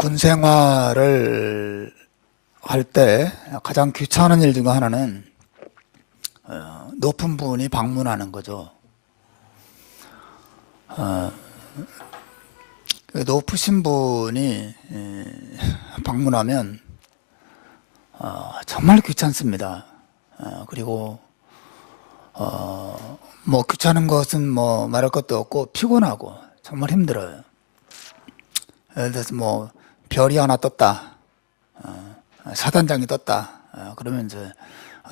군 생활을 할 때 가장 귀찮은 일 중 하나는 높은 분이 방문하는 거죠. 높으신 분이 방문하면 정말 귀찮습니다. 그리고 뭐 귀찮은 것은 뭐 말할 것도 없고 피곤하고 정말 힘들어요. 예를 들어서 뭐 별이 하나 떴다, 사단장이 떴다, 그러면 이제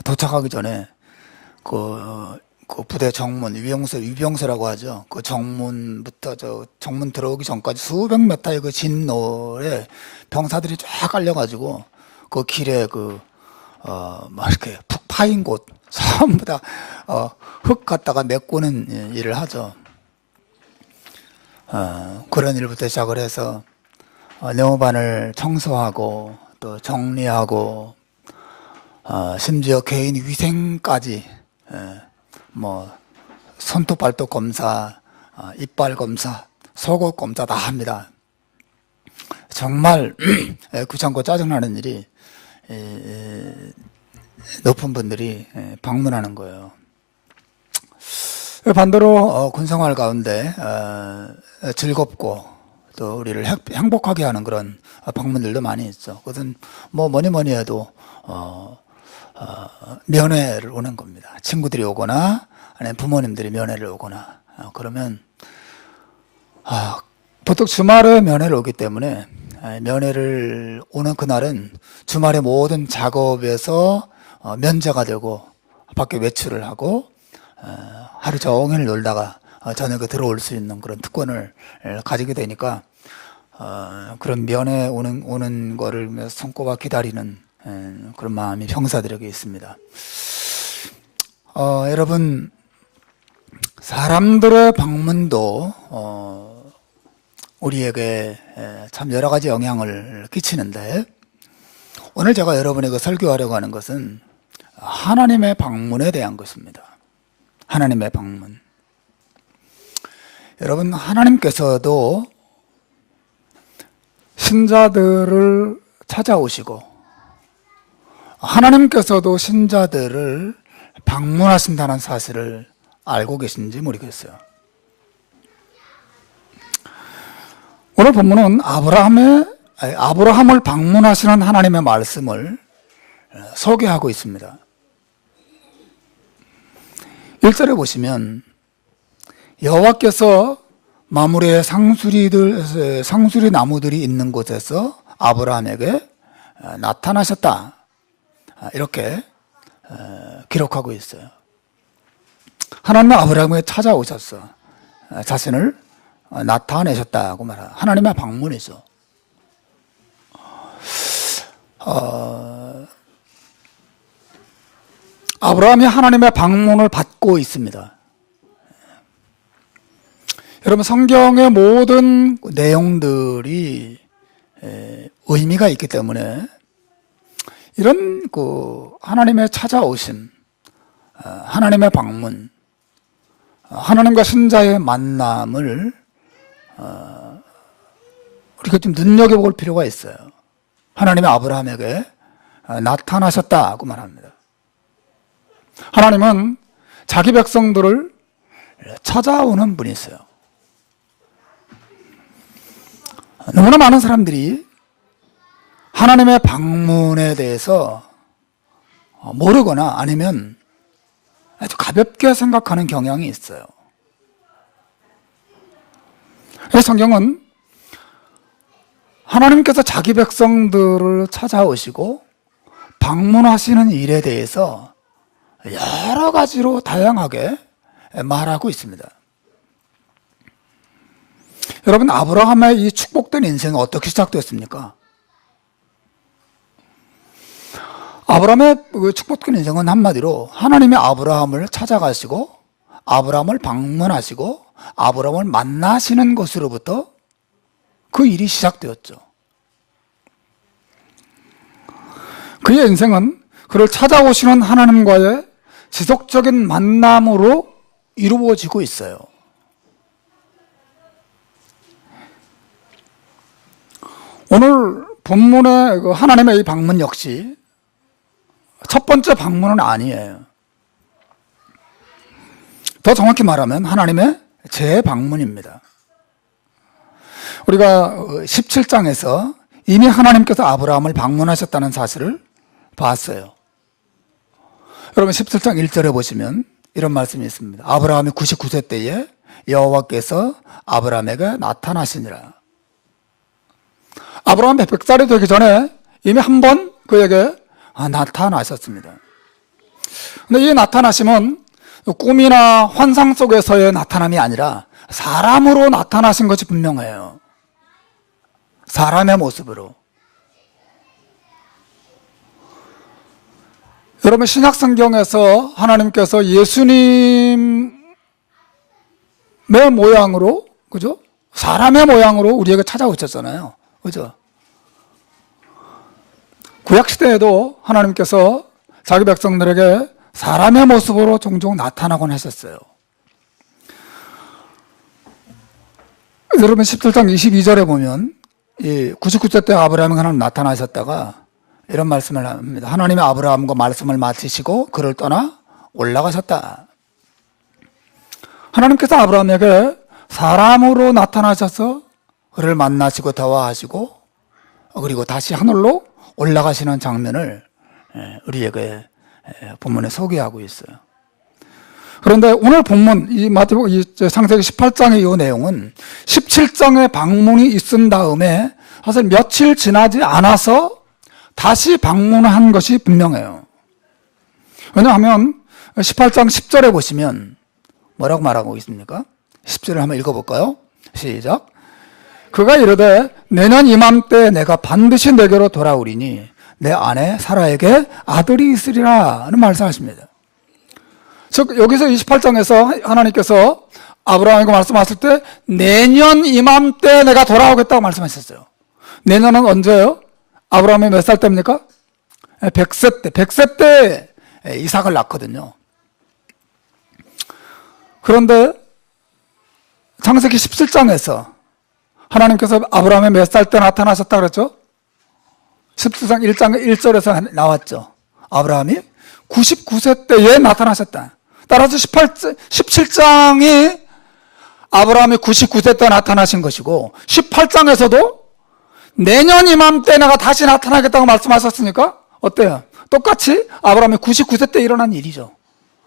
도착하기 전에 그 부대 정문, 위병소라고 하죠. 그 정문부터 저 정문 들어오기 전까지 수백 미터의 그 진로에 병사들이 쫙 깔려가지고 그 길에 막 이렇게 푹 파인 곳 전부 다 흙 갖다가 메꾸는 일을 하죠. 그런 일부터 시작을 해서 네모반을 청소하고 또 정리하고 심지어 개인 위생까지 뭐 손톱 발톱 검사, 이빨 검사, 속옷 검사 다 합니다. 정말 귀찮고 짜증나는 일이 높은 분들이 방문하는 거예요. 반대로 군생활 가운데 즐겁고 또 우리를 행복하게 하는 그런 방문들도 많이 있죠. 그것은 뭐 뭐니 해도 면회를 오는 겁니다. 친구들이 오거나 아니면 부모님들이 면회를 오거나 그러면 보통 주말에 면회를 오기 때문에 면회를 오는 그날은 주말에 모든 작업에서 면제가 되고 밖에 외출을 하고 하루 종일 놀다가 저녁에 들어올 수 있는 그런 특권을 가지게 되니까 그런 면회 오는 거를 손꼽아 기다리는 그런 마음이 병사들에게 있습니다. 여러분, 사람들의 방문도 우리에게 참 여러 가지 영향을 끼치는데, 오늘 제가 여러분에게 설교하려고 하는 것은 하나님의 방문에 대한 것입니다. 하나님의 방문. 여러분, 하나님께서도 신자들을 찾아오시고 하나님께서도 신자들을 방문하신다는 사실을 알고 계신지 모르겠어요. 오늘 본문은 아브라함을 방문하시는 하나님의 말씀을 소개하고 있습니다. 1절에 보시면 여호와께서 마므레의 상수리 나무들이 있는 곳에서 아브라함에게 나타나셨다, 이렇게 기록하고 있어요. 하나님은 아브라함에게 찾아오셔서 자신을 나타내셨다고 말합니다. 하나님의 방문이죠. 아브라함이 하나님의 방문을 받고 있습니다. 여러분, 성경의 모든 내용들이 의미가 있기 때문에 이런 하나님의 찾아오심, 하나님의 방문, 하나님과 신자의 만남을 우리가 좀 눈여겨볼 필요가 있어요. 하나님이 아브라함에게 나타나셨다고 말합니다. 하나님은 자기 백성들을 찾아오는 분이세요. 너무나 많은 사람들이 하나님의 방문에 대해서 모르거나 아니면 아주 가볍게 생각하는 경향이 있어요. 성경은 하나님께서 자기 백성들을 찾아오시고 방문하시는 일에 대해서 여러 가지로 다양하게 말하고 있습니다. 여러분, 아브라함의 이 축복된 인생은 어떻게 시작되었습니까? 아브라함의 축복된 인생은 한마디로 하나님이 아브라함을 찾아가시고 아브라함을 방문하시고 아브라함을 만나시는 것으로부터 그 일이 시작되었죠. 그의 인생은 그를 찾아오시는 하나님과의 지속적인 만남으로 이루어지고 있어요. 오늘 본문의 하나님의 이 방문 역시 첫 번째 방문은 아니에요. 더 정확히 말하면 하나님의 재방문입니다. 우리가 17장에서 이미 하나님께서 아브라함을 방문하셨다는 사실을 봤어요. 여러분 17장 1절에 보시면 이런 말씀이 있습니다. 아브라함이 99세 때에 여호와께서 아브라함에게 나타나시니라. 아브라함이 100살이 되기 전에 이미 한 번 그에게 나타나셨습니다. 근데 이 나타나심은 꿈이나 환상 속에서의 나타남이 아니라 사람으로 나타나신 것이 분명해요. 사람의 모습으로. 여러분 신약 성경에서 하나님께서 예수님의 모양으로, 그죠? 사람의 모양으로 우리에게 찾아오셨잖아요. 그죠? 구약 시대에도 하나님께서 자기 백성들에게 사람의 모습으로 종종 나타나곤 하셨어요. 여러분 17장 22절에 보면 99세 때 아브라함에게 하나님 나타나셨다가 이런 말씀을 합니다. 하나님이 아브라함과 말씀을 마치시고 그를 떠나 올라가셨다. 하나님께서 아브라함에게 사람으로 나타나셔서 그를 만나시고 대화하시고 그리고 다시 하늘로 올라가시는 장면을 우리에게 본문에 소개하고 있어요. 그런데 오늘 본문 이 마태복음 창세기 18장의 이 내용은 17장의 방문이 있은 다음에 사실 며칠 지나지 않아서 다시 방문한 것이 분명해요. 왜냐하면 18장 10절에 보시면 뭐라고 말하고 있습니까? 10절을 한번 읽어볼까요? 시작. 그가 이르되 내년 이맘때 내가 반드시 내게로 돌아오리니 내 아내 사라에게 아들이 있으리라 하는 말씀하십니다. 즉 여기서 28장에서 하나님께서 아브라함에게 말씀하실 때 내년 이맘때 내가 돌아오겠다고 말씀하셨어요. 내년은 언제예요? 아브라함이 몇 살 때입니까? 100세 때. 100세 때 이삭을 낳거든요. 그런데 창세기 17장에서 하나님께서 아브라함이 몇 살 때 나타나셨다 그랬죠? 17장 1장 1절에서 나왔죠. 아브라함이 99세 때에 나타나셨다. 따라서 17장이 아브라함이 99세 때 나타나신 것이고 18장에서도 내년 이맘때 내가 다시 나타나겠다고 말씀하셨으니까 어때요? 똑같이 아브라함이 99세 때 일어난 일이죠.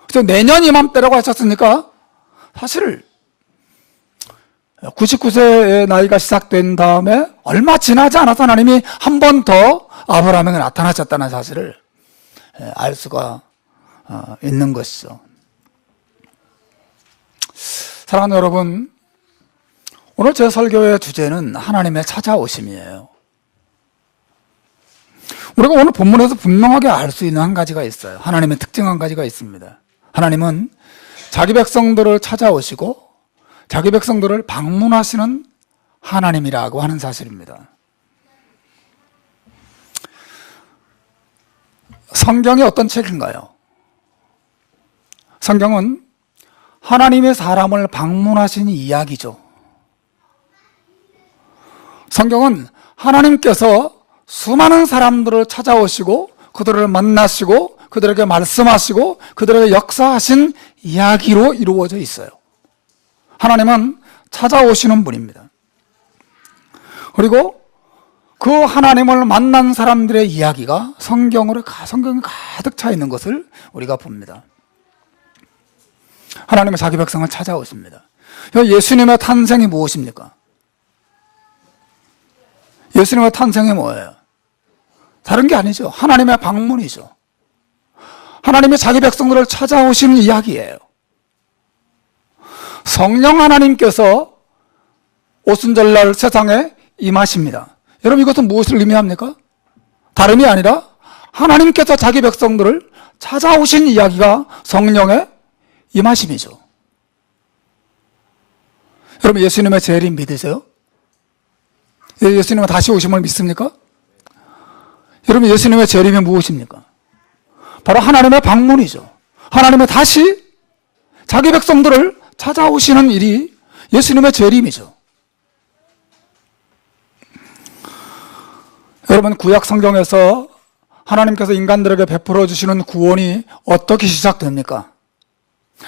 그래서 내년 이맘때라고 하셨으니까 사실 99세의 나이가 시작된 다음에 얼마 지나지 않아서 하나님이 한 번 더 아브라함에게 나타나셨다는 사실을 알 수가 있는 것이죠. 사랑하는 여러분, 오늘 제 설교의 주제는 하나님의 찾아오심이에요. 우리가 오늘 본문에서 분명하게 알 수 있는 한 가지가 있어요. 하나님의 특징 한 가지가 있습니다. 하나님은 자기 백성들을 찾아오시고 자기 백성들을 방문하시는 하나님이라고 하는 사실입니다. 성경이 어떤 책인가요? 성경은 하나님의 사람을 방문하신 이야기죠. 성경은 하나님께서 수많은 사람들을 찾아오시고 그들을 만나시고 그들에게 말씀하시고 그들에게 역사하신 이야기로 이루어져 있어요. 하나님은 찾아오시는 분입니다. 그리고 그 하나님을 만난 사람들의 이야기가 성경에 가득 차 있는 것을 우리가 봅니다. 하나님은 자기 백성을 찾아오십니다. 예수님의 탄생이 무엇입니까? 예수님의 탄생이 뭐예요? 다른 게 아니죠. 하나님의 방문이죠. 하나님이 자기 백성들을 찾아오시는 이야기예요. 성령 하나님께서 오순절날 세상에 임하십니다. 여러분 이것은 무엇을 의미합니까? 다름이 아니라 하나님께서 자기 백성들을 찾아오신 이야기가 성령의 임하심이죠. 여러분 예수님의 재림 믿으세요? 예수님은 다시 오심을 믿습니까? 여러분 예수님의 재림이 무엇입니까? 바로 하나님의 방문이죠. 하나님의 다시 자기 백성들을 찾아오시는 일이 예수님의 재림이죠. 여러분, 구약 성경에서 하나님께서 인간들에게 베풀어 주시는 구원이 어떻게 시작됩니까?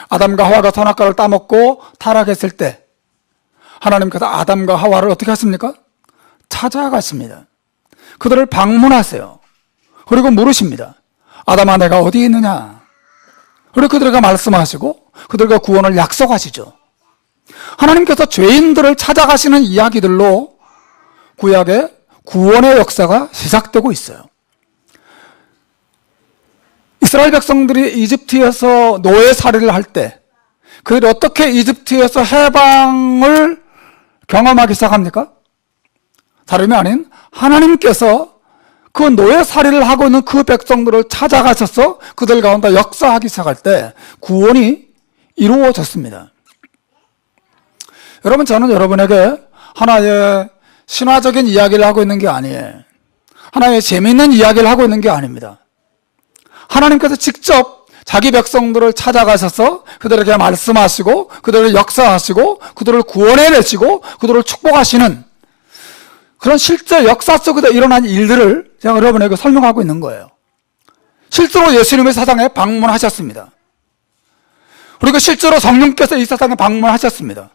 아담과 하와가 선악과를 따먹고 타락했을 때 하나님께서 아담과 하와를 어떻게 하십니까? 찾아가십니다. 그들을 방문하세요. 그리고 물으십니다. 아담아, 내가 어디 있느냐? 그리고 그들에게 말씀하시고 그들과 구원을 약속하시죠. 하나님께서 죄인들을 찾아가시는 이야기들로 구약의 구원의 역사가 시작되고 있어요. 이스라엘 백성들이 이집트에서 노예살이를 할 때 그들이 어떻게 이집트에서 해방을 경험하기 시작합니까? 다름이 아닌 하나님께서 그 노예살이를 하고 있는 그 백성들을 찾아가셔서 그들 가운데 역사하기 시작할 때 구원이 이루어졌습니다. 여러분, 저는 여러분에게 하나의 신화적인 이야기를 하고 있는 게 아니에요. 하나의 재미있는 이야기를 하고 있는 게 아닙니다. 하나님께서 직접 자기 백성들을 찾아가셔서 그들에게 말씀하시고 그들을 역사하시고 그들을 구원해내시고 그들을 축복하시는 그런 실제 역사 속에서 일어난 일들을 제가 여러분에게 설명하고 있는 거예요. 실제로 예수님의 세상에 방문하셨습니다. 그리고 실제로 성령께서 이 세상에 방문하셨습니다.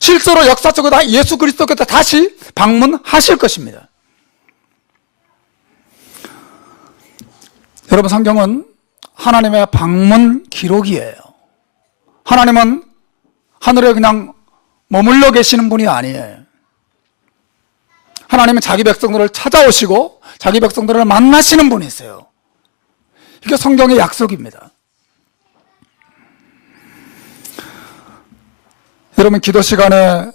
실제로 역사 속에다 예수 그리스도께서 다시 방문하실 것입니다. 여러분, 성경은 하나님의 방문 기록이에요. 하나님은 하늘에 그냥 머물러 계시는 분이 아니에요. 하나님은 자기 백성들을 찾아오시고 자기 백성들을 만나시는 분이세요. 이게 성경의 약속입니다. 여러분, 기도 시간에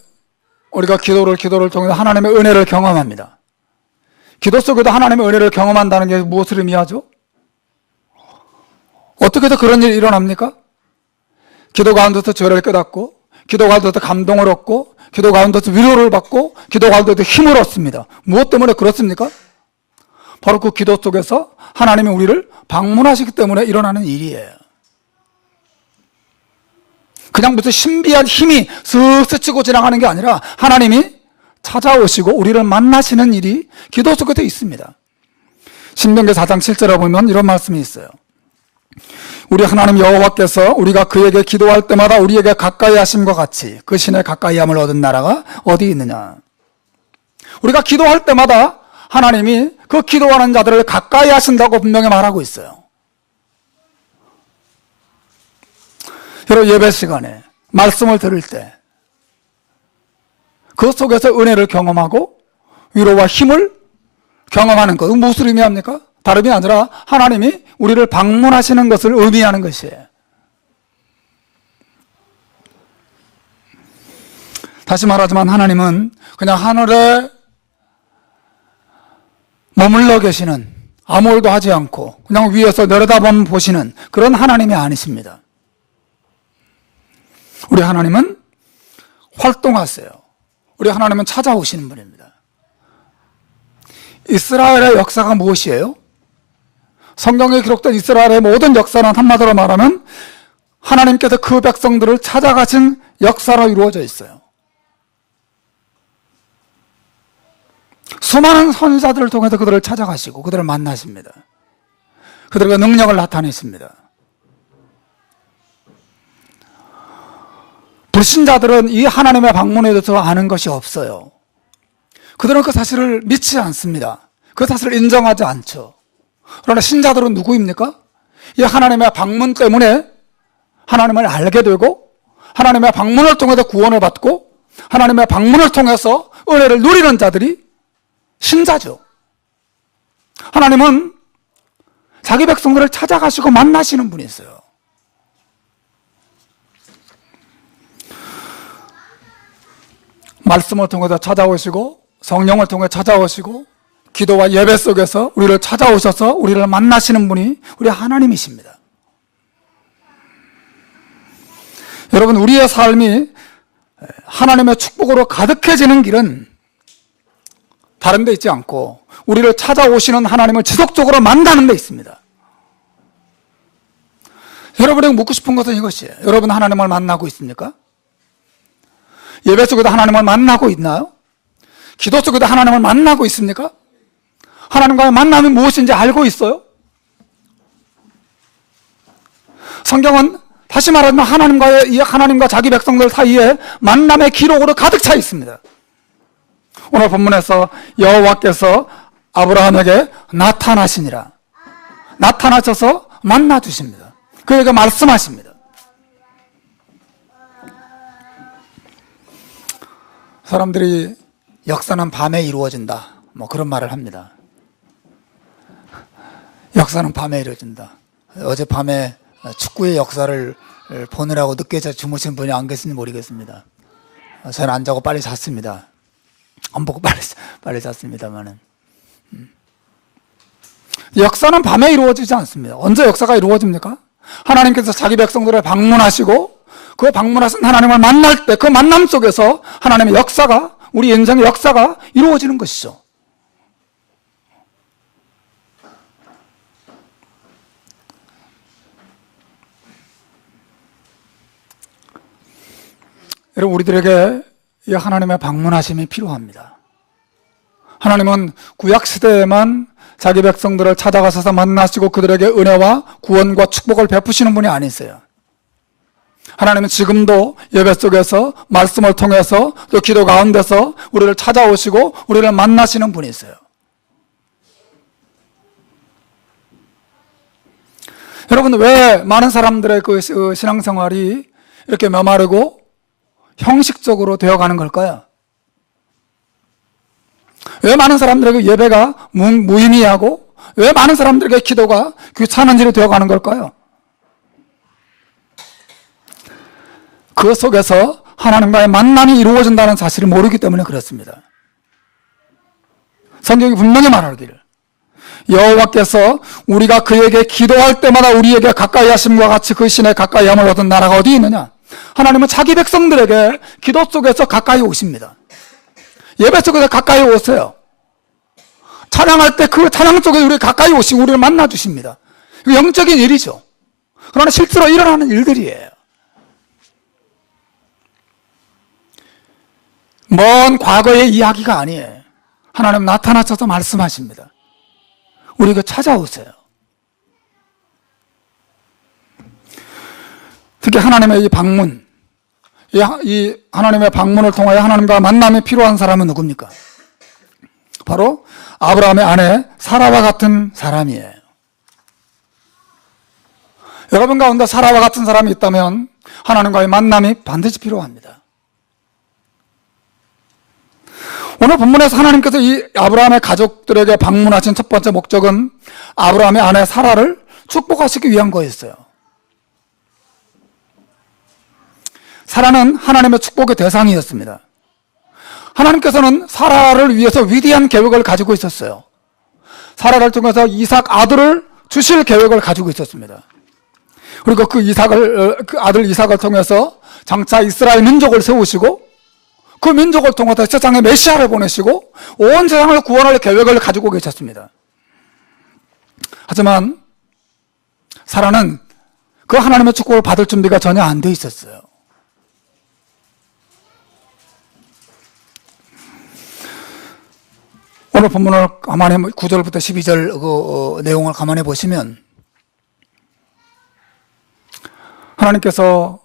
우리가 기도를 통해서 하나님의 은혜를 경험합니다. 기도 속에도 하나님의 은혜를 경험한다는 게 무엇을 의미하죠? 어떻게 해서 그런 일이 일어납니까? 기도 가운데서 죄를 깨닫고 기도 가운데서 감동을 얻고 기도 가운데서 위로를 받고 기도 가운데서 힘을 얻습니다. 무엇 때문에 그렇습니까? 바로 그 기도 속에서 하나님이 우리를 방문하시기 때문에 일어나는 일이에요. 그냥 무슨 신비한 힘이 슥 스치고 지나가는 게 아니라 하나님이 찾아오시고 우리를 만나시는 일이 기도 속에도 있습니다. 신명기 4장 7절에 보면 이런 말씀이 있어요. 우리 하나님 여호와께서 우리가 그에게 기도할 때마다 우리에게 가까이 하심과 같이 그 신의 가까이함을 얻은 나라가 어디 있느냐. 우리가 기도할 때마다 하나님이 그 기도하는 자들을 가까이 하신다고 분명히 말하고 있어요. 여러분, 예배 시간에 말씀을 들을 때 그 속에서 은혜를 경험하고 위로와 힘을 경험하는 것, 무엇을 의미합니까? 다름이 아니라 하나님이 우리를 방문하시는 것을 의미하는 것이에요. 다시 말하지만 하나님은 그냥 하늘에 머물러 계시는, 아무 일도 하지 않고 그냥 위에서 내려다보면 보시는 그런 하나님이 아니십니다. 우리 하나님은 활동하세요. 우리 하나님은 찾아오시는 분입니다. 이스라엘의 역사가 무엇이에요? 성경에 기록된 이스라엘의 모든 역사는 한마디로 말하면 하나님께서 그 백성들을 찾아가신 역사로 이루어져 있어요. 수많은 선지자들을 통해서 그들을 찾아가시고 그들을 만나십니다. 그들과 능력을 나타내십니다. 불신자들은 이 하나님의 방문에 대해서 아는 것이 없어요. 그들은 그 사실을 믿지 않습니다. 그 사실을 인정하지 않죠. 그러나 신자들은 누구입니까? 이 하나님의 방문 때문에 하나님을 알게 되고 하나님의 방문을 통해서 구원을 받고 하나님의 방문을 통해서 은혜를 누리는 자들이 신자죠. 하나님은 자기 백성들을 찾아가시고 만나시는 분이세요. 말씀을 통해서 찾아오시고 성령을 통해 찾아오시고 기도와 예배 속에서 우리를 찾아오셔서 우리를 만나시는 분이 우리 하나님이십니다. 여러분, 우리의 삶이 하나님의 축복으로 가득해지는 길은 다른 데 있지 않고 우리를 찾아오시는 하나님을 지속적으로 만나는 데 있습니다. 여러분에게 묻고 싶은 것은 이것이에요. 여러분 하나님을 만나고 있습니까? 예배 속에도 하나님을 만나고 있나요? 기도 속에도 하나님을 만나고 있습니까? 하나님과의 만남이 무엇인지 알고 있어요? 성경은 다시 말하면 하나님과 자기 백성들 사이에 만남의 기록으로 가득 차 있습니다. 오늘 본문에서 여호와께서 아브라함에게 나타나시니라. 나타나셔서 만나 주십니다. 그에게 말씀하십니다. 사람들이 역사는 밤에 이루어진다, 뭐 그런 말을 합니다. 역사는 밤에 이루어진다. 어젯밤에 축구의 역사를 보느라고 늦게 주무신 분이 안 계신지 모르겠습니다. 저는 안 자고 빨리 잤습니다. 안 보고 빨리 잤습니다만은. 역사는 밤에 이루어지지 않습니다. 언제 역사가 이루어집니까? 하나님께서 자기 백성들을 방문하시고 그 방문하신 하나님을 만날 때 그 만남 속에서 하나님의 역사가, 우리 인생의 역사가 이루어지는 것이죠. 여러분, 우리들에게 이 하나님의 방문하심이 필요합니다. 하나님은 구약시대에만 자기 백성들을 찾아가셔서 만나시고 그들에게 은혜와 구원과 축복을 베푸시는 분이 아니세요. 하나님은 지금도 예배 속에서 말씀을 통해서 또 기도 가운데서 우리를 찾아오시고 우리를 만나시는 분이세요. 여러분, 왜 많은 사람들의 그 신앙생활이 이렇게 메마르고 형식적으로 되어가는 걸까요? 왜 많은 사람들에게 예배가 무의미하고 왜 많은 사람들에게 기도가 귀찮은 일이 되어가는 걸까요? 그 속에서 하나님과의 만남이 이루어진다는 사실을 모르기 때문에 그렇습니다. 성경이 분명히 말하기를 여호와께서 우리가 그에게 기도할 때마다 우리에게 가까이 하심과 같이 그 신에 가까이 함을 얻은 나라가 어디 있느냐? 하나님은 자기 백성들에게 기도 속에서 가까이 오십니다. 예배 속에서 가까이 오세요. 찬양할 때 그 찬양 속에 우리 가까이 오시고 우리를 만나 주십니다. 이거 영적인 일이죠. 그러나 실제로 일어나는 일들이에요. 먼 과거의 이야기가 아니에요. 하나님 나타나셔서 말씀하십니다. 우리가 찾아오세요. 특히 하나님의 이 방문, 이 하나님의 방문을 통하여 하나님과 만남이 필요한 사람은 누굽니까? 바로 아브라함의 아내 사라와 같은 사람이에요. 여러분 가운데 사라와 같은 사람이 있다면 하나님과의 만남이 반드시 필요합니다. 오늘 본문에서 하나님께서 이 아브라함의 가족들에게 방문하신 첫 번째 목적은 아브라함의 아내 사라를 축복하시기 위한 거였어요. 사라는 하나님의 축복의 대상이었습니다. 하나님께서는 사라를 위해서 위대한 계획을 가지고 있었어요. 사라를 통해서 이삭 아들을 주실 계획을 가지고 있었습니다. 그리고 그 아들 이삭을 통해서 장차 이스라엘 민족을 세우시고 그 민족을 통해서 세상에 메시아를 보내시고 온 세상을 구원할 계획을 가지고 계셨습니다. 하지만 사라는 그 하나님의 축복을 받을 준비가 전혀 안 돼 있었어요. 오늘 본문을 가만히 9절부터 12절 그 내용을 가만히 보시면 하나님께서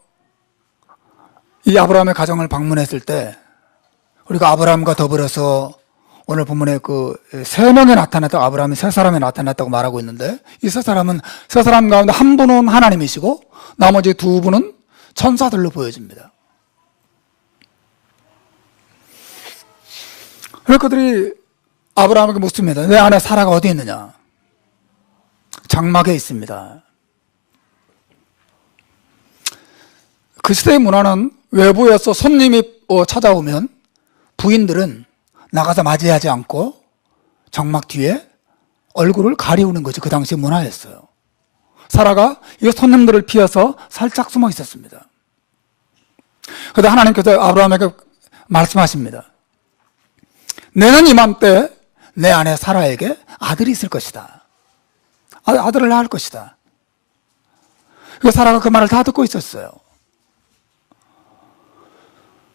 이 아브라함의 가정을 방문했을 때 우리가 아브라함과 더불어서 오늘 본문에 그 세 명이 나타났다고, 아브라함이 세 사람이 나타났다고 말하고 있는데 이 세 사람은 세 사람 가운데 한 분은 하나님이시고 나머지 두 분은 천사들로 보여집니다. 그래서 그들이 아브라함에게 묻습니다. 내 아내 사라가 어디 있느냐? 장막에 있습니다. 그 시대의 문화는 외부에서 손님이 찾아오면 부인들은 나가서 맞이하지 않고 장막 뒤에 얼굴을 가리우는 것이 그 당시 문화였어요. 사라가 이 손님들을 피해서 살짝 숨어 있었습니다. 그런데 하나님께서 아브라함에게 말씀하십니다. 내년 이맘때 내 아내 사라에게 아들이 있을 것이다. 아들을 낳을 것이다. 그래서 사라가 그 말을 다 듣고 있었어요.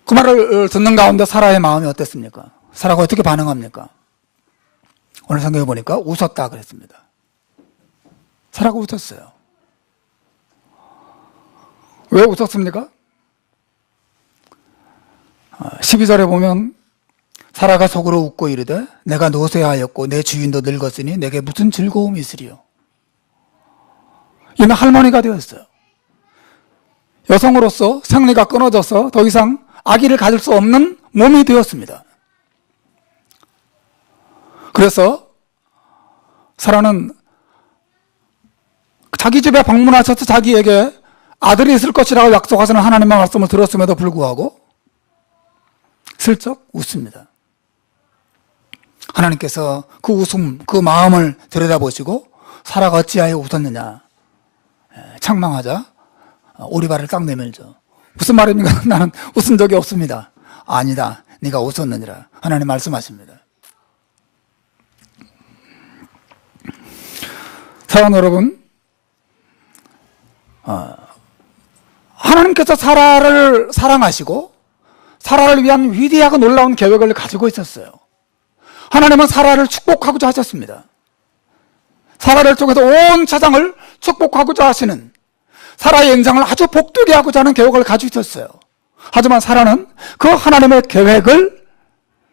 그 말을 듣는 가운데 사라의 마음이 어땠습니까? 사라가 어떻게 반응합니까? 오늘 성경에 보니까 웃었다 그랬습니다. 사라가 웃었어요. 왜 웃었습니까? 12절에 보면 사라가 속으로 웃고 이르되 내가 노쇠하였고 내 주인도 늙었으니 내게 무슨 즐거움이 있으리요. 이는 할머니가 되었어요. 여성으로서 생리가 끊어져서 더 이상 아기를 가질 수 없는 몸이 되었습니다. 그래서 사라는 자기 집에 방문하셔서 자기에게 아들이 있을 것이라고 약속하시는 하나님의 말씀을 들었음에도 불구하고 슬쩍 웃습니다. 하나님께서 그 웃음, 그 마음을 들여다보시고 사라가 어찌하여 웃었느냐 책망하자 오리발을 딱 내밀죠. 무슨 말입니까? 나는 웃은 적이 없습니다. 아니다, 네가 웃었느니라 하나님 말씀하십니다. 사랑하는 여러분, 하나님께서 사라를 사랑하시고 사라를 위한 위대하고 놀라운 계획을 가지고 있었어요. 하나님은 사라를 축복하고자 하셨습니다. 사라를 통해서 온 세상을 축복하고자 하시는, 사라의 인생을 아주 복되게 하고자 하는 계획을 가지고 있었어요. 하지만 사라는 그 하나님의 계획을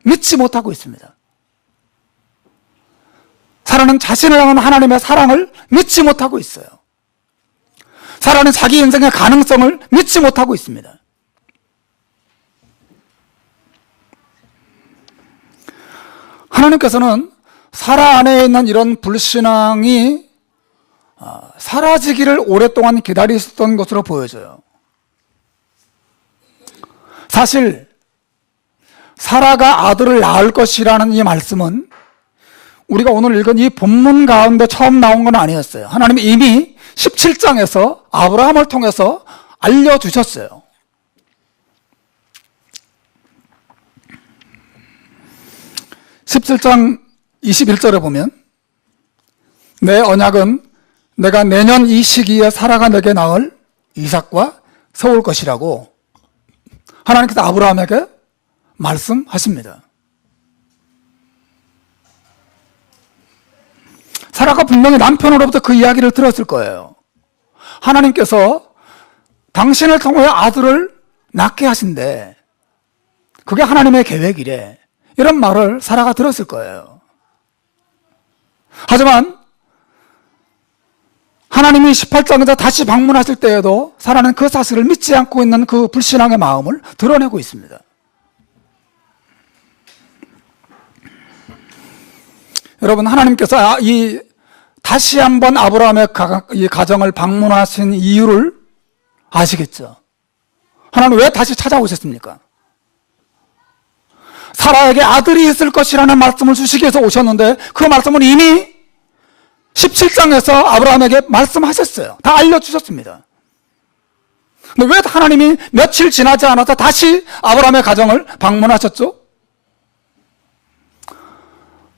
믿지 못하고 있습니다. 사라는 자신을 향한 하나님의 사랑을 믿지 못하고 있어요. 사라는 자기 인생의 가능성을 믿지 못하고 있습니다. 하나님께서는 사라 안에 있는 이런 불신앙이 사라지기를 오랫동안 기다리셨던 것으로 보여져요. 사실 사라가 아들을 낳을 것이라는 이 말씀은 우리가 오늘 읽은 이 본문 가운데 처음 나온 건 아니었어요. 하나님이 이미 17장에서 아브라함을 통해서 알려주셨어요. 17장 21절에 보면 내 언약은 내가 내년 이 시기에 사라가 내게 낳을 이삭과 세울 것이라고 하나님께서 아브라함에게 말씀하십니다. 사라가 분명히 남편으로부터 그 이야기를 들었을 거예요. 하나님께서 당신을 통해 아들을 낳게 하신대. 그게 하나님의 계획이래. 이런 말을 사라가 들었을 거예요. 하지만 하나님이 18장에서 다시 방문하실 때에도 사라는 그 사실을 믿지 않고 있는 그 불신앙의 마음을 드러내고 있습니다. 여러분, 하나님께서 다시 한번 아브라함의 이 가정을 방문하신 이유를 아시겠죠? 하나님 왜 다시 찾아오셨습니까? 사라에게 아들이 있을 것이라는 말씀을 주시기 위해서 오셨는데 그 말씀은 이미 17장에서 아브라함에게 말씀하셨어요. 다 알려주셨습니다. 근데 왜 하나님이 며칠 지나지 않아서 다시 아브라함의 가정을 방문하셨죠?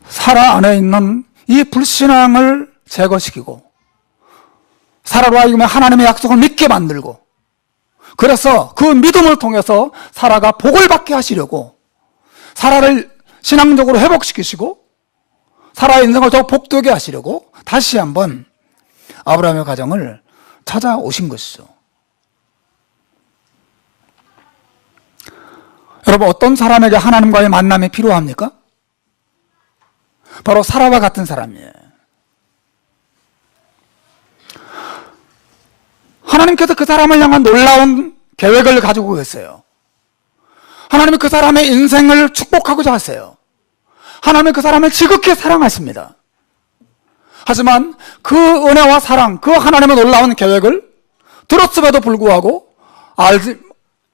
사라 안에 있는 이 불신앙을 제거시키고 사라로 하여금 하나님의 약속을 믿게 만들고, 그래서 그 믿음을 통해서 사라가 복을 받게 하시려고 사라를 신앙적으로 회복시키시고 사라의 인생을 더 복되게 하시려고 다시 한번 아브라함의 가정을 찾아오신 것이죠. 여러분, 어떤 사람에게 하나님과의 만남이 필요합니까? 바로 사라와 같은 사람이에요. 하나님께서 그 사람을 향한 놀라운 계획을 가지고 계세요. 하나님이 그 사람의 인생을 축복하고자 하세요. 하나님이 그 사람을 지극히 사랑하십니다. 하지만 그 은혜와 사랑, 그 하나님의 놀라운 계획을 들었음에도 불구하고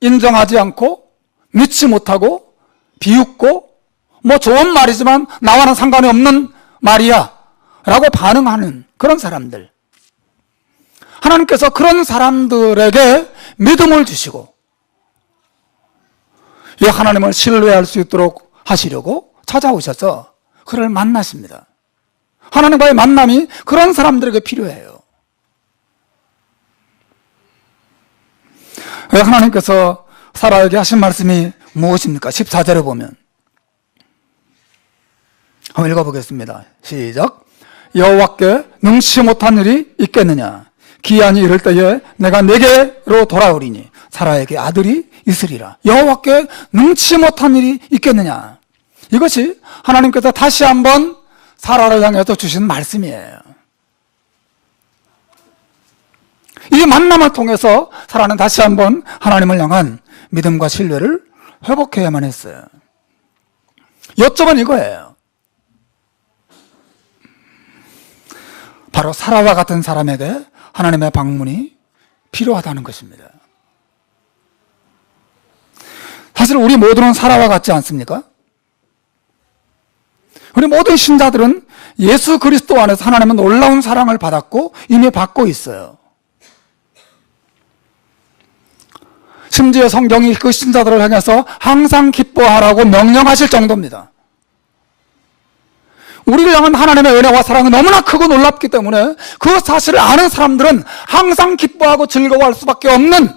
인정하지 않고 믿지 못하고 비웃고 뭐 좋은 말이지만 나와는 상관이 없는 말이야 라고 반응하는 그런 사람들, 하나님께서 그런 사람들에게 믿음을 주시고 이 하나님을 신뢰할 수 있도록 하시려고 찾아오셔서 그를 만나십니다. 하나님과의 만남이 그런 사람들에게 필요해요. 하나님께서 사라에게 하신 말씀이 무엇입니까? 14절에 보면 한번 읽어보겠습니다. 시작. 여호와께 능치 못한 일이 있겠느냐? 기한이 이를 때에 내가 내게로 돌아오리니 사라에게 아들이 있으리라. 여호와께 능치 못한 일이 있겠느냐? 이것이 하나님께서 다시 한번 사라를 향해서 주신 말씀이에요. 이 만남을 통해서 사라는 다시 한번 하나님을 향한 믿음과 신뢰를 회복해야만 했어요. 요점은 이거예요. 바로 사라와 같은 사람에게 하나님의 방문이 필요하다는 것입니다. 사실 우리 모두는 사라와 같지 않습니까? 우리 모든 신자들은 예수 그리스도 안에서 하나님의 놀라운 사랑을 받았고 이미 받고 있어요. 심지어 성경이 그 신자들을 향해서 항상 기뻐하라고 명령하실 정도입니다. 우리를 향한 하나님의 은혜와 사랑은 너무나 크고 놀랍기 때문에 그 사실을 아는 사람들은 항상 기뻐하고 즐거워할 수밖에 없는,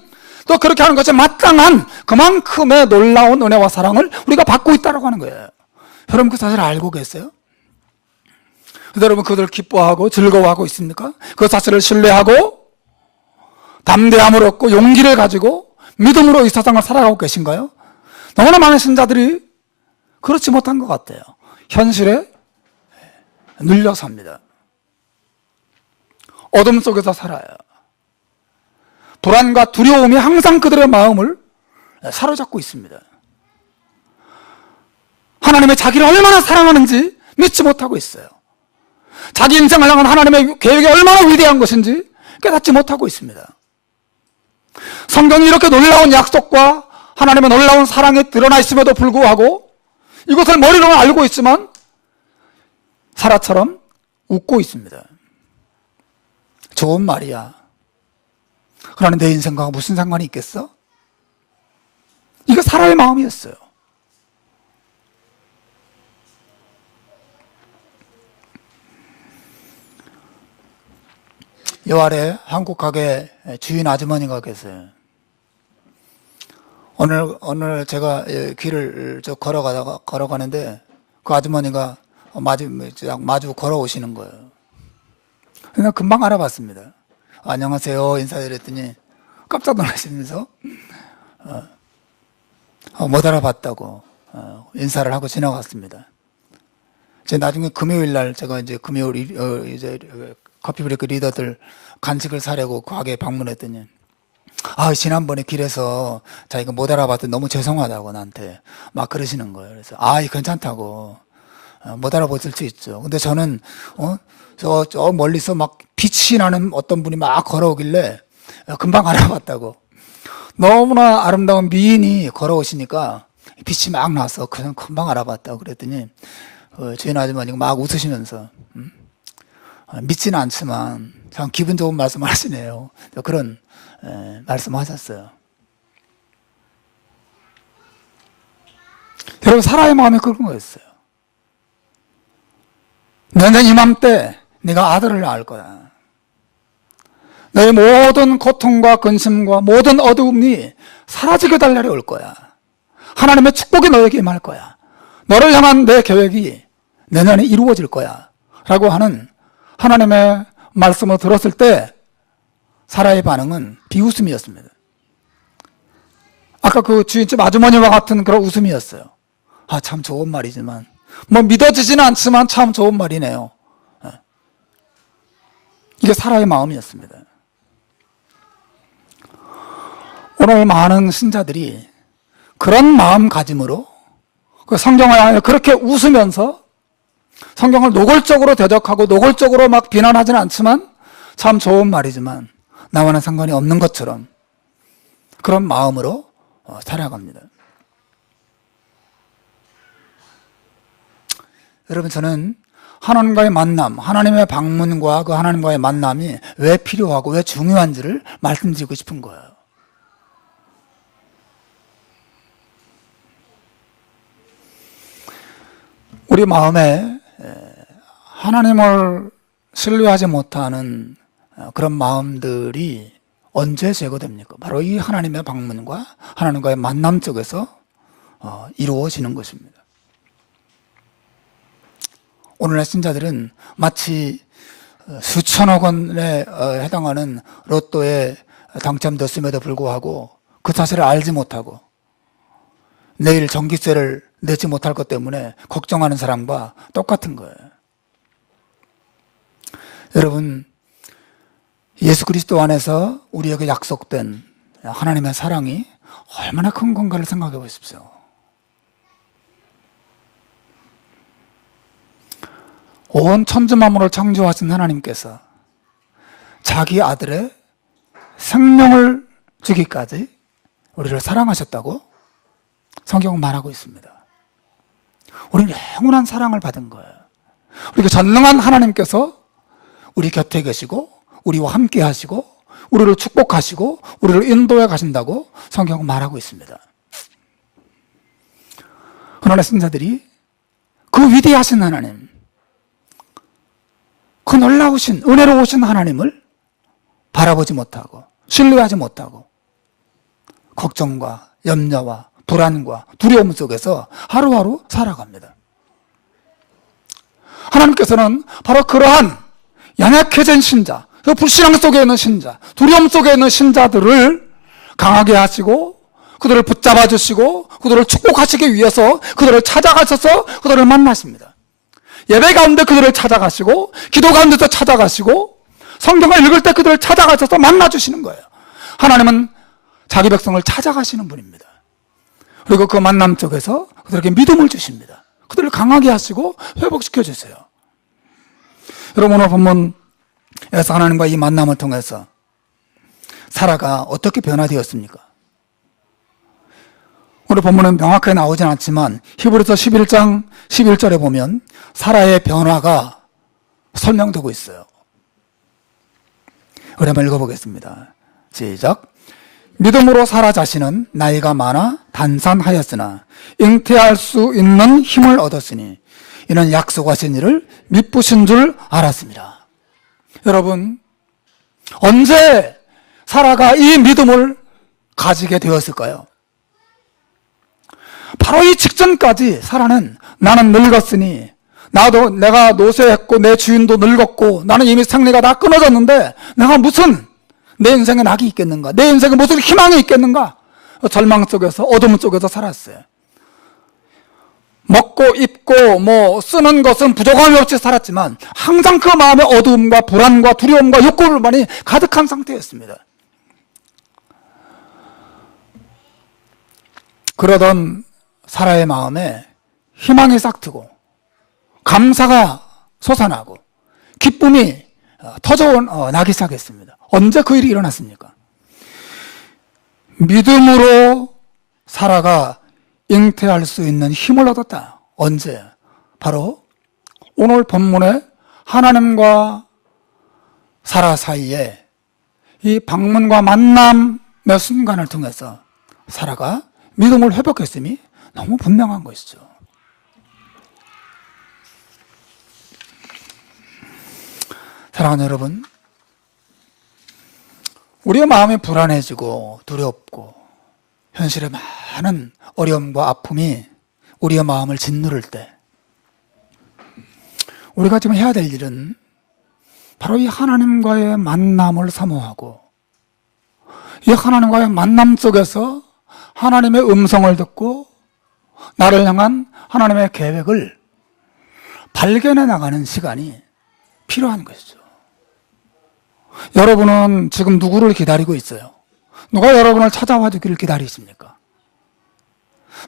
또 그렇게 하는 것이 마땅한 그만큼의 놀라운 은혜와 사랑을 우리가 받고 있다고 하는 거예요. 여러분 그 사실을 알고 계세요? 여러분 그들 기뻐하고 즐거워하고 있습니까? 그 사실을 신뢰하고 담대함을 얻고 용기를 가지고 믿음으로 이 세상을 살아가고 계신가요? 너무나 많은 신자들이 그렇지 못한 것 같아요. 현실에 눌려 삽니다. 어둠 속에서 살아요. 불안과 두려움이 항상 그들의 마음을 사로잡고 있습니다. 하나님의 자기를 얼마나 사랑하는지 믿지 못하고 있어요. 자기 인생을 향한 하나님의 계획이 얼마나 위대한 것인지 깨닫지 못하고 있습니다. 성경이 이렇게 놀라운 약속과 하나님의 놀라운 사랑이 드러나 있음에도 불구하고 이것을 머리로는 알고 있지만 사라처럼 웃고 있습니다. 좋은 말이야. 그러나 내 인생과 무슨 상관이 있겠어? 이거 사라의 마음이었어요. 요 아래 한국 가게 주인 아주머니가 계세요. 오늘 제가 길을 걸어가는데 그 아주머니가 마주 걸어오시는 거예요. 그냥 금방 알아봤습니다. 안녕하세요 인사드렸더니 깜짝 놀라시면서 못 알아봤다고 인사를 하고 지나갔습니다. 제가 나중에 금요일 날 제가 이제 이제 커피브레이크 리더들 간식을 사려고 가게에 방문했더니 지난번에 길에서 자기가 못 알아봤더니 너무 죄송하다고 나한테 막 그러시는 거예요. 그래서 괜찮다고 못 알아봤을 수 있죠. 근데 저는 저 멀리서 막 빛이 나는 어떤 분이 막 걸어오길래 금방 알아봤다고. 너무나 아름다운 미인이 걸어오시니까 빛이 막 나서 그냥 금방 알아봤다고 그랬더니 주인 아주머니가 막 웃으시면서 믿지는 않지만 참 기분 좋은 말씀을 하시네요. 그런 말씀하셨어요. 여러분 사라의 마음이 그런 거였어요. 내년 이맘때 네가 아들을 낳을 거야. 너의 모든 고통과 근심과 모든 어두움이 사라지게 될 날이 올 거야. 하나님의 축복이 너에게 임할 거야. 너를 향한 내 계획이 내년에 이루어질 거야 라고 하는 하나님의 말씀을 들었을 때 사라의 반응은 비웃음이었습니다. 아까 그 주인집 아주머니와 같은 그런 웃음이었어요. 참 좋은 말이지만 믿어지지는 않지만 참 좋은 말이네요. 이게 사라의 마음이었습니다. 오늘 많은 신자들이 그런 마음가짐으로 성경을 향해 그렇게 웃으면서 성경을 노골적으로 대적하고 노골적으로 막 비난하지는 않지만 참 좋은 말이지만 나와는 상관이 없는 것처럼 그런 마음으로 살아갑니다. 여러분 저는 하나님과의 만남, 하나님의 방문과 그 하나님과의 만남이 왜 필요하고 왜 중요한지를 말씀드리고 싶은 거예요. 우리 마음에 하나님을 신뢰하지 못하는 그런 마음들이 언제 제거됩니까? 바로 이 하나님의 방문과 하나님과의 만남 속에서 이루어지는 것입니다. 오늘날 신자들은 마치 수천억 원에 해당하는 로또에 당첨됐음에도 불구하고 그 사실을 알지 못하고 내일 전기세를 내지 못할 것 때문에 걱정하는 사람과 똑같은 거예요. 여러분, 예수 그리스도 안에서 우리에게 약속된 하나님의 사랑이 얼마나 큰 건가를 생각해 보십시오. 온 천지 만물을 창조하신 하나님께서 자기 아들의 생명을 주기까지 우리를 사랑하셨다고 성경은 말하고 있습니다. 우리는 영원한 사랑을 받은 거예요. 우리가 전능한 하나님께서 우리 곁에 계시고 우리와 함께 하시고 우리를 축복하시고 우리를 인도해 가신다고 성경은 말하고 있습니다. 그러나 신자들이 그 위대하신 하나님, 그 놀라우신 은혜로우신 하나님을 바라보지 못하고 신뢰하지 못하고 걱정과 염려와 불안과 두려움 속에서 하루하루 살아갑니다. 하나님께서는 바로 그러한 연약해진 신자, 그 불신앙 속에 있는 신자, 두려움 속에 있는 신자들을 강하게 하시고 그들을 붙잡아 주시고 그들을 축복하시기 위해서 그들을 찾아가셔서 그들을 만나십니다. 예배 가운데 그들을 찾아가시고 기도 가운데서 찾아가시고 성경을 읽을 때 그들을 찾아가셔서 만나주시는 거예요. 하나님은 자기 백성을 찾아가시는 분입니다. 그리고 그 만남 속에서 그들에게 믿음을 주십니다. 그들을 강하게 하시고 회복시켜 주세요. 여러분, 오늘 본문에서 하나님과 이 만남을 통해서 사라가 어떻게 변화되었습니까? 오늘 본문은 명확하게 나오진 않지만 히브리서 11장 11절에 보면 사라의 변화가 설명되고 있어요. 우리 한번 읽어보겠습니다. 시작. 믿음으로 사라 자신은 나이가 많아 단산하였으나 잉태할 수 있는 힘을 얻었으니 이는 약속하신 이를 미쁘신 줄 알았습니다. 여러분, 언제 사라가 이 믿음을 가지게 되었을까요? 바로 이 직전까지 사라는 나는 늙었으니 내가 노쇠했고 내 주인도 늙었고 나는 이미 생리가 다 끊어졌는데 내가 무슨 내 인생에 낙이 있겠는가? 내 인생에 무슨 희망이 있겠는가? 절망 속에서 어둠 속에서 살았어요. 먹고 입고 쓰는 것은 부족함이 없이 살았지만 항상 그 마음에 어두움과 불안과 두려움과 욕구불만이 가득한 상태였습니다. 그러던 사라의 마음에 희망이 싹트고 감사가 솟아나고 기쁨이 터져나기 시작했습니다. 언제 그 일이 일어났습니까? 믿음으로 사라가 잉태할 수 있는 힘을 얻었다. 언제? 바로 오늘 본문에 하나님과 사라 사이에 이 방문과 만남의 순간을 통해서 사라가 믿음을 회복했음이 너무 분명한 것이죠. 사랑하는 여러분, 우리의 마음이 불안해지고 두렵고 현실에 많은 어려움과 아픔이 우리의 마음을 짓누를 때 우리가 지금 해야 될 일은 바로 이 하나님과의 만남을 사모하고 이 하나님과의 만남 속에서 하나님의 음성을 듣고 나를 향한 하나님의 계획을 발견해 나가는 시간이 필요한 것이죠. 여러분은 지금 누구를 기다리고 있어요? 누가 여러분을 찾아와 주기를 기다리십니까?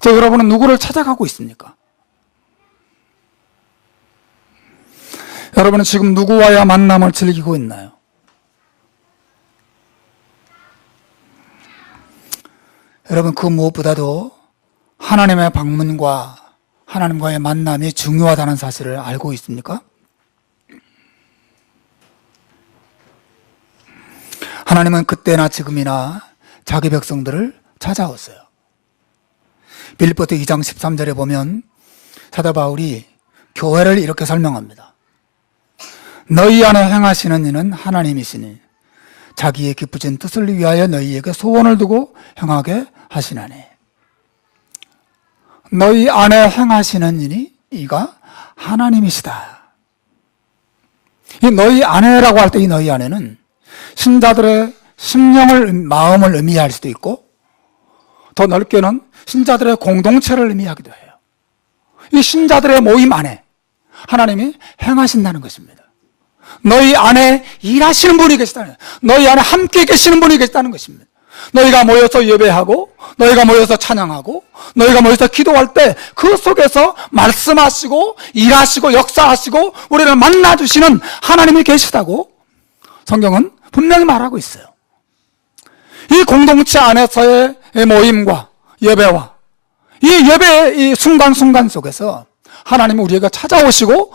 여러분은 누구를 찾아가고 있습니까? 여러분은 지금 누구와의 만남을 즐기고 있나요? 여러분, 그 무엇보다도 하나님의 방문과 하나님과의 만남이 중요하다는 사실을 알고 있습니까? 하나님은 그때나 지금이나 자기 백성들을 찾아왔어요. 빌립보서 2장 13절에 보면 사도 바울이 교회를 이렇게 설명합니다. 너희 안에 행하시는 이는 하나님이시니 자기의 기쁘신 뜻을 위하여 너희에게 소원을 두고 행하게 하시나니. 너희 안에 행하시는 이니 이가 하나님이시다. 이 너희 안에라고 할 때 이 너희 안에는 신자들의 심령을, 마음을 의미할 수도 있고 더 넓게는 신자들의 공동체를 의미하기도 해요. 이 신자들의 모임 안에 하나님이 행하신다는 것입니다. 너희 안에 일하시는 분이 계시다는, 너희 안에 함께 계시는 분이 계시다는 것입니다. 너희가 모여서 예배하고, 너희가 모여서 찬양하고, 너희가 모여서 기도할 때 그 속에서 말씀하시고 일하시고 역사하시고 우리를 만나주시는 하나님이 계시다고 성경은 분명히 말하고 있어요. 이 공동체 안에서의 모임과 예배와 이 예배의 이 순간순간 속에서 하나님이 우리에게 찾아오시고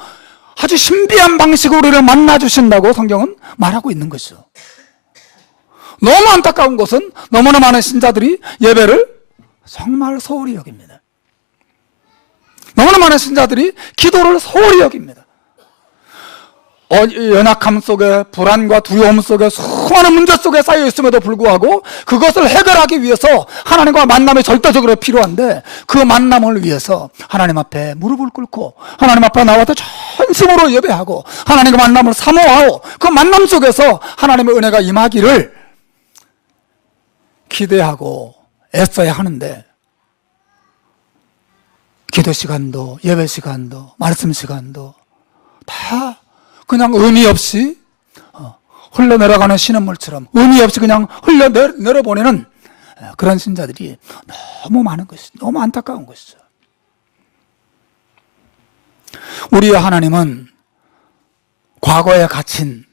아주 신비한 방식으로 우리를 만나주신다고 성경은 말하고 있는 것이죠. 너무 안타까운 것은 너무나 많은 신자들이 예배를 정말 소홀히 여깁니다. 너무나 많은 신자들이 기도를 소홀히 여깁니다. 연약함 속에, 불안과 두려움 속에, 수많은 문제 속에 쌓여 있음에도 불구하고 그것을 해결하기 위해서 하나님과 만남이 절대적으로 필요한데 그 만남을 위해서 하나님 앞에 무릎을 꿇고 하나님 앞에 나와서 전심으로 예배하고 하나님과 만남을 사모하고 그 만남 속에서 하나님의 은혜가 임하기를 기대하고 애써야 하는데 기도 시간도 예배 시간도 말씀 시간도 다 그냥 의미 없이 흘러내려가는 신음물처럼 의미 없이 그냥 흘러내려보내는 그런 신자들이 너무 많은 것이죠. 너무 안타까운 것이죠. 우리의 하나님은 과거에 갇힌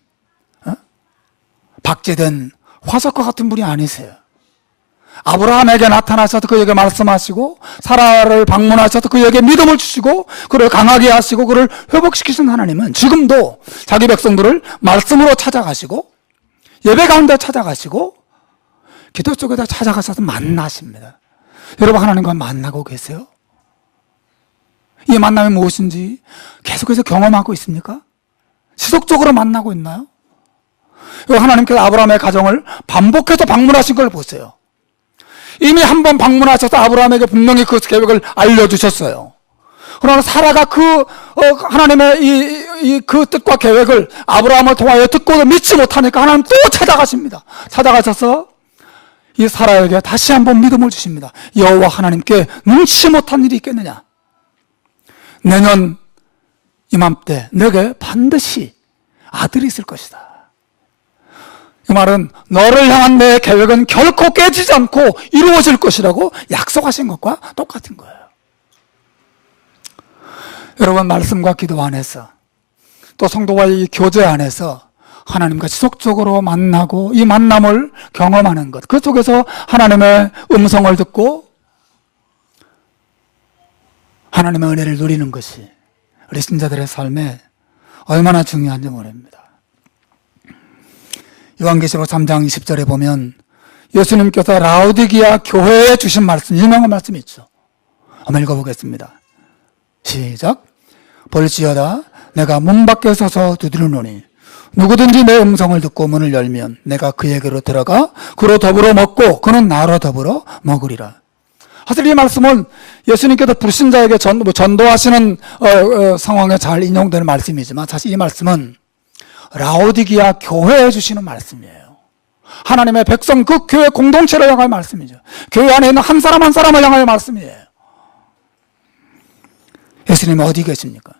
박제된 화석과 같은 분이 아니세요. 아브라함에게 나타나셔서 그에게 말씀하시고 사라를 방문하셔서 그에게 믿음을 주시고 그를 강하게 하시고 그를 회복시키신 하나님은 지금도 자기 백성들을 말씀으로 찾아가시고 예배 가운데 찾아가시고 기도 속에다 찾아가셔서 만나십니다. 여러분 하나님과 만나고 계세요? 이 만남이 무엇인지 계속해서 경험하고 있습니까? 지속적으로 만나고 있나요? 하나님께서 아브라함의 가정을 반복해서 방문하신 걸 보세요. 이미 한 번 방문하셔서 아브라함에게 분명히 그 계획을 알려주셨어요. 그러나 사라가 하나님의 그 뜻과 계획을 아브라함을 통하여 듣고도 믿지 못하니까 하나님 또 찾아가십니다. 찾아가셔서 이 사라에게 다시 한번 믿음을 주십니다. 여호와 하나님께 눈치 못한 일이 있겠느냐? 내년 이맘때 내게 반드시 아들이 있을 것이다. 그 말은 너를 향한 내 계획은 결코 깨지지 않고 이루어질 것이라고 약속하신 것과 똑같은 거예요. 여러분 말씀과 기도 안에서 또 성도와의 이 교제 안에서 하나님과 지속적으로 만나고 이 만남을 경험하는 것, 그 속에서 하나님의 음성을 듣고 하나님의 은혜를 누리는 것이 우리 신자들의 삶에 얼마나 중요한지 모릅니다. 요한계시록 3장 20절에 보면 예수님께서 라오디게아 교회에 주신 말씀, 유명한 말씀이 있죠. 한번 읽어보겠습니다. 시작. 볼지어다 내가 문 밖에 서서 두드리노니 누구든지 내 음성을 듣고 문을 열면 내가 그에게로 들어가 그로 더불어 먹고 그는 나로 더불어 먹으리라. 사실 이 말씀은 예수님께서 불신자에게 전도하시는 상황에 잘 인용되는 말씀이지만 사실 이 말씀은 라오디게아 교회에 주시는 말씀이에요. 하나님의 백성 그 교회 공동체를 향할 말씀이죠. 교회 안에 있는 한 사람 한 사람을 향할 말씀이에요. 예수님이 어디 계십니까?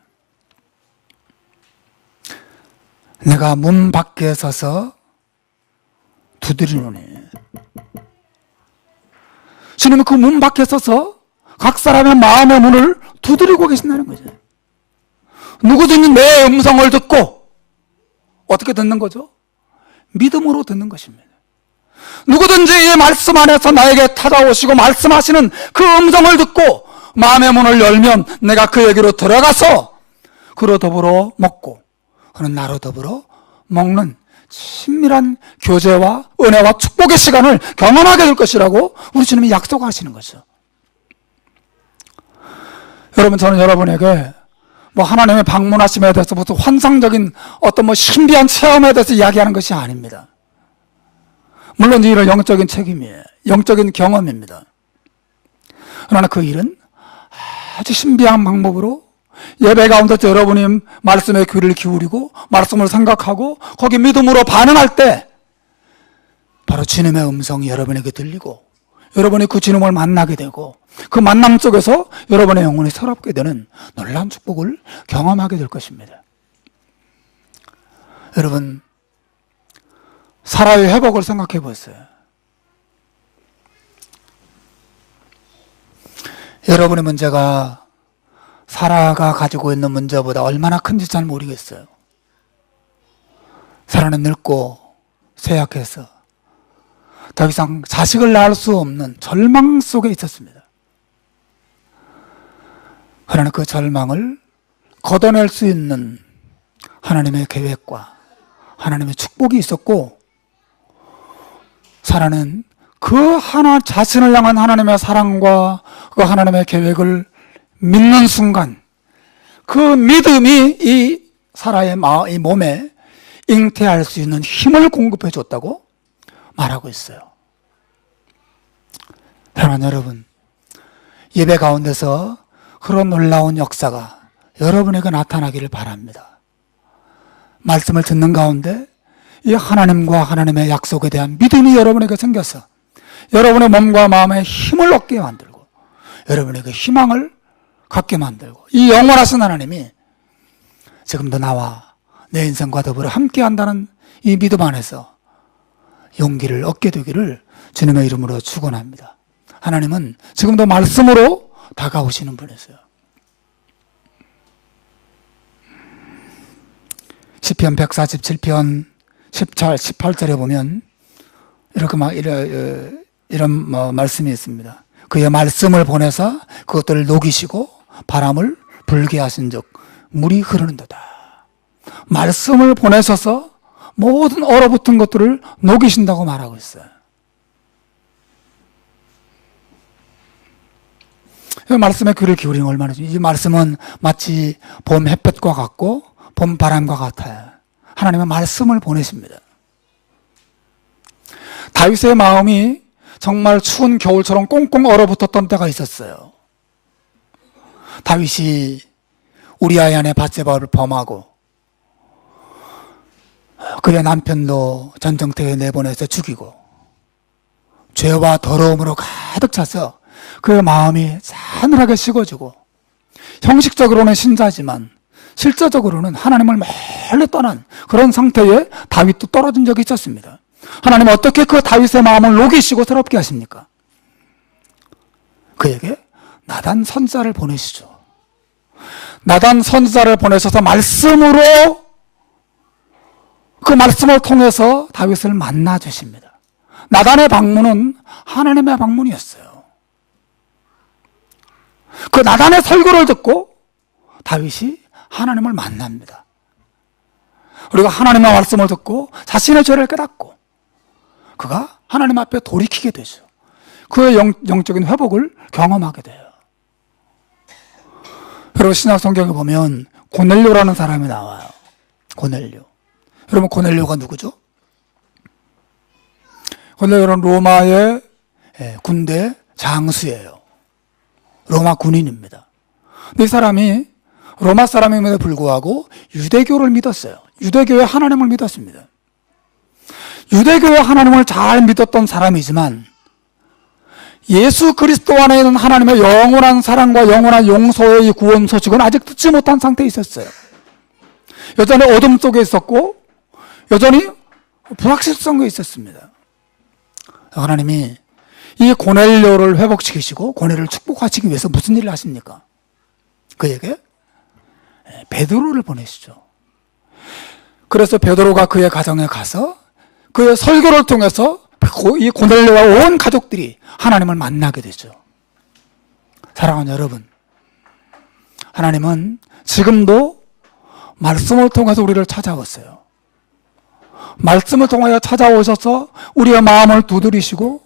내가 문 밖에 서서 두드리노니. 주님은 그 문 밖에 서서 각 사람의 마음의 문을 두드리고 계신다는 거죠. 누구든지 내 음성을 듣고 어떻게 듣는 거죠? 믿음으로 듣는 것입니다. 누구든지 이 말씀 안에서 나에게 찾아오시고 말씀하시는 그 음성을 듣고 마음의 문을 열면 내가 그에게로 들어가서 그로 더불어 먹고 그는 나로 더불어 먹는 친밀한 교제와 은혜와 축복의 시간을 경험하게 될 것이라고 우리 주님이 약속하시는 거죠. 여러분 저는 여러분에게 하나님의 방문하심에 대해서 무슨 환상적인 어떤 신비한 체험에 대해서 이야기하는 것이 아닙니다. 물론 이 일은 영적인 책임이에요. 영적인 경험입니다. 그러나 그 일은 아주 신비한 방법으로 예배 가운데서 여러분이 말씀에 귀를 기울이고 말씀을 생각하고 거기 믿음으로 반응할 때 바로 주님의 음성이 여러분에게 들리고 여러분이 그 주님을 만나게 되고 그 만남 속에서 여러분의 영혼이 새롭게 되는 놀라운 축복을 경험하게 될 것입니다. 여러분, 사라의 회복을 생각해 보세요. 여러분의 문제가 사라가 가지고 있는 문제보다 얼마나 큰지 잘 모르겠어요. 사라는 늙고 쇠약해서 더 이상 자식을 낳을 수 없는 절망 속에 있었습니다. 그러나 그 절망을 걷어낼 수 있는 하나님의 계획과 하나님의 축복이 있었고, 사라는 그 하나 자신을 향한 하나님의 사랑과 그 하나님의 계획을 믿는 순간 그 믿음이 이 사라의 이 몸에 잉태할 수 있는 힘을 공급해 줬다고 말하고 있어요. 사랑하는 여러분, 예배 가운데서 그런 놀라운 역사가 여러분에게 나타나기를 바랍니다. 말씀을 듣는 가운데 이 하나님과 하나님의 약속에 대한 믿음이 여러분에게 생겨서 여러분의 몸과 마음에 힘을 얻게 만들고 여러분에게 희망을 갖게 만들고 이 영원하신 하나님이 지금도 나와 내 인생과 더불어 함께한다는 이 믿음 안에서 용기를 얻게 되기를 주님의 이름으로 축원합니다. 하나님은 지금도 말씀으로 다가오시는 분이세요. 시편 147편 18절에 보면 이렇게 이런 말씀이 있습니다. 그의 말씀을 보내서 그것들을 녹이시고 바람을 불게 하신 즉 물이 흐르는도다. 말씀을 보내셔서 모든 얼어붙은 것들을 녹이신다고 말하고 있어요. 이 말씀에 귀를 기울이면 얼마나 좋아요. 이 말씀은 마치 봄 햇볕과 같고 봄 바람과 같아요. 하나님의 말씀을 보내십니다. 다윗의 마음이 정말 추운 겨울처럼 꽁꽁 얼어붙었던 때가 있었어요. 다윗이 우리아의 아내 밧세바를 범하고 그의 남편도 전쟁터에 내보내서 죽이고 죄와 더러움으로 가득 차서 그의 마음이 싸늘하게 식어지고 형식적으로는 신자지만 실제적으로는 하나님을 멀리 떠난 그런 상태에 다윗도 떨어진 적이 있었습니다. 하나님은 어떻게 그 다윗의 마음을 녹이시고 새롭게 하십니까? 그에게 나단 선지자를 보내시죠. 나단 선지자를 보내셔서 말씀으로 그 말씀을 통해서 다윗을 만나 주십니다. 나단의 방문은 하나님의 방문이었어요. 그 나단의 설교를 듣고 다윗이 하나님을 만납니다. 그리고 하나님의 말씀을 듣고 자신의 죄를 깨닫고 그가 하나님 앞에 돌이키게 되죠. 그의 영적인 회복을 경험하게 돼요. 여러분, 신약 성경에 보면 고넬료라는 사람이 나와요. 고넬료. 여러분, 고넬료가 누구죠? 고넬료는 로마의 군대 장수예요. 로마 군인입니다. 근데 이 사람이 로마 사람임에도 불구하고 유대교를 믿었어요. 유대교의 하나님을 믿었습니다. 유대교의 하나님을 잘 믿었던 사람이지만 예수 그리스도 안에 있는 하나님의 영원한 사랑과 영원한 용서의 이 구원 소식은 아직 듣지 못한 상태에 있었어요. 여전히 어둠 속에 있었고 여전히 불확실성에 있었습니다. 하나님이 이 고넬료를 회복시키시고 고넬료를 축복하시기 위해서 무슨 일을 하십니까? 그에게 베드로를 보내시죠. 그래서 베드로가 그의 가정에 가서 그의 설교를 통해서 이 고넬료와 온 가족들이 하나님을 만나게 되죠. 사랑하는 여러분, 하나님은 지금도 말씀을 통해서 우리를 찾아오세요. 말씀을 통하여 찾아오셔서 우리의 마음을 두드리시고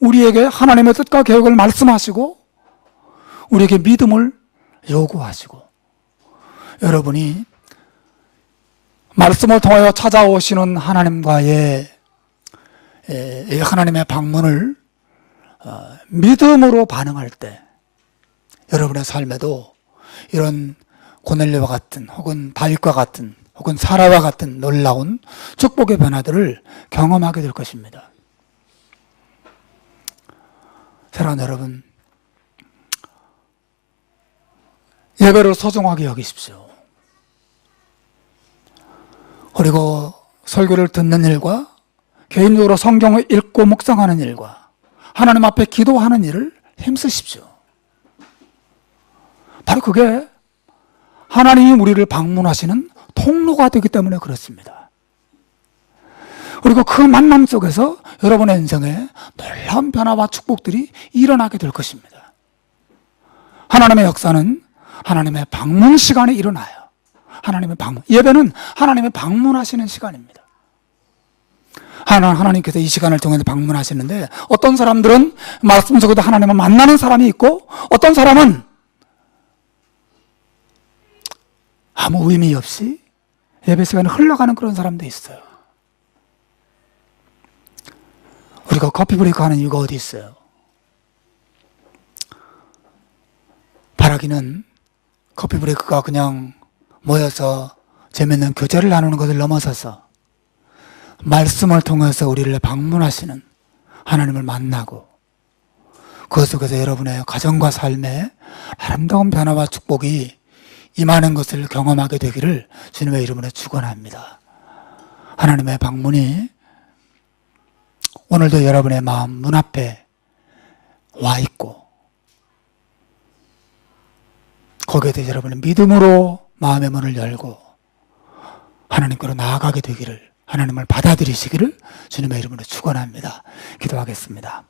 우리에게 하나님의 뜻과 계획을 말씀하시고 우리에게 믿음을 요구하시고, 여러분이 말씀을 통하여 찾아오시는 하나님과의 하나님의 방문을 믿음으로 반응할 때 여러분의 삶에도 이런 고넬료와 같은 혹은 다윗과 같은 혹은 사라와 같은 놀라운 축복의 변화들을 경험하게 될 것입니다. 사랑하는 여러분, 예배를 소중하게 여기십시오. 그리고 설교를 듣는 일과 개인적으로 성경을 읽고 묵상하는 일과 하나님 앞에 기도하는 일을 힘쓰십시오. 바로 그게 하나님이 우리를 방문하시는 통로가 되기 때문에 그렇습니다. 그리고 그 만남 속에서 여러분의 인생에 놀라운 변화와 축복들이 일어나게 될 것입니다. 하나님의 역사는 하나님의 방문 시간에 일어나요. 하나님의 방문. 예배는 하나님의 방문하시는 시간입니다. 하나님께서 이 시간을 통해서 방문하시는데 어떤 사람들은 말씀 속에도 하나님을 만나는 사람이 있고 어떤 사람은 아무 의미 없이 예배 시간이 흘러가는 그런 사람도 있어요. 우리가 커피 브레이크 하는 이유가 어디 있어요? 바라기는 커피 브레이크가 그냥 모여서 재밌는 교제를 나누는 것을 넘어서서 말씀을 통해서 우리를 방문하시는 하나님을 만나고 그 속에서 여러분의 가정과 삶에 아름다운 변화와 축복이 임하는 것을 경험하게 되기를 주님의 이름으로 축원합니다. 하나님의 방문이 오늘도 여러분의 마음 눈앞에 와 있고 거기에 대해 여러분의 믿음으로 마음의 문을 열고 하나님께로 나아가게 되기를 하나님을 받아들이시기를 주님의 이름으로 축원합니다. 기도하겠습니다.